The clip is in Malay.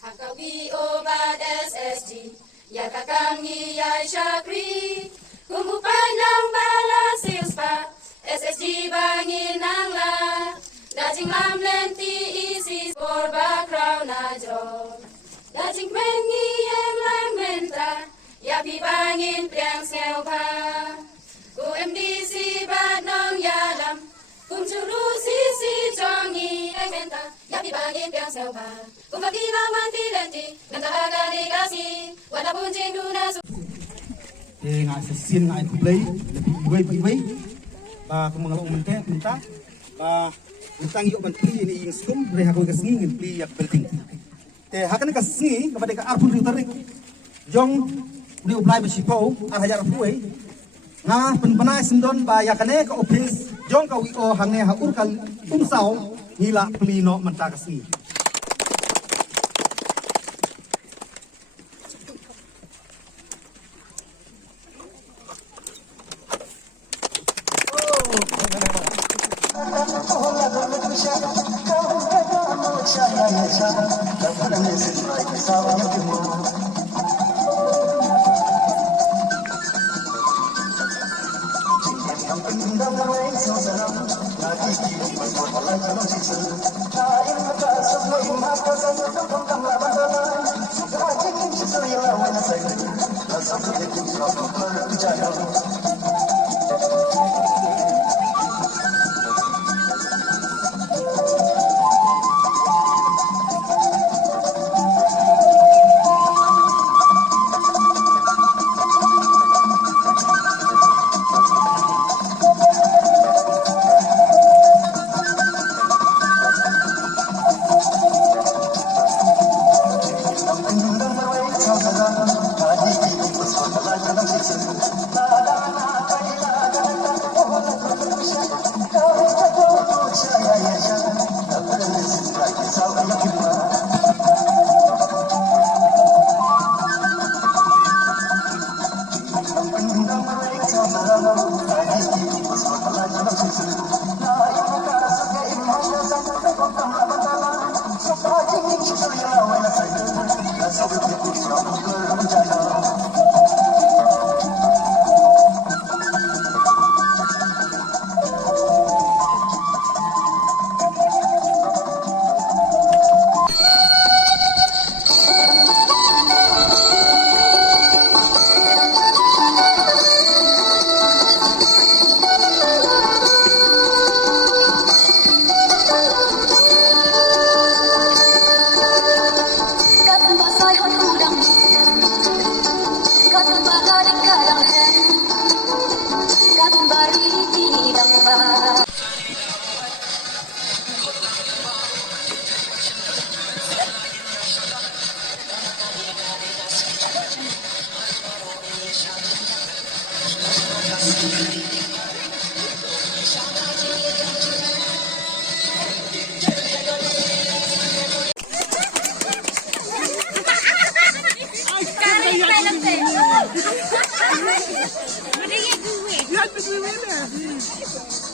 Hakawi obat SSG, ya kakangi ya syakri, kumpupan lang bala silspa, SSG bangin ang la, dajing lam lenti isi korba kraw na jro, dajing mengi em lang menta, ya pi bangin priang sew pa, ku MDC bat nong yalam, kum churu sisi chongi em menta, ya pi bangin priang sew pa. Nga sesin nga aku play lebih iway ba kung mga umunte minta ba utang yo ban pli ni ing skum re ha ko ka singi ngin pli yak belting te hakan ka singi kepada ka arpun ri tarik jong ni ublai ba sipo ar hajar puai nga penpanai sendon ba yakane ka office jong ka wi o hangne ha ur kal tumsau hila pli no menta ka singi You have to do it.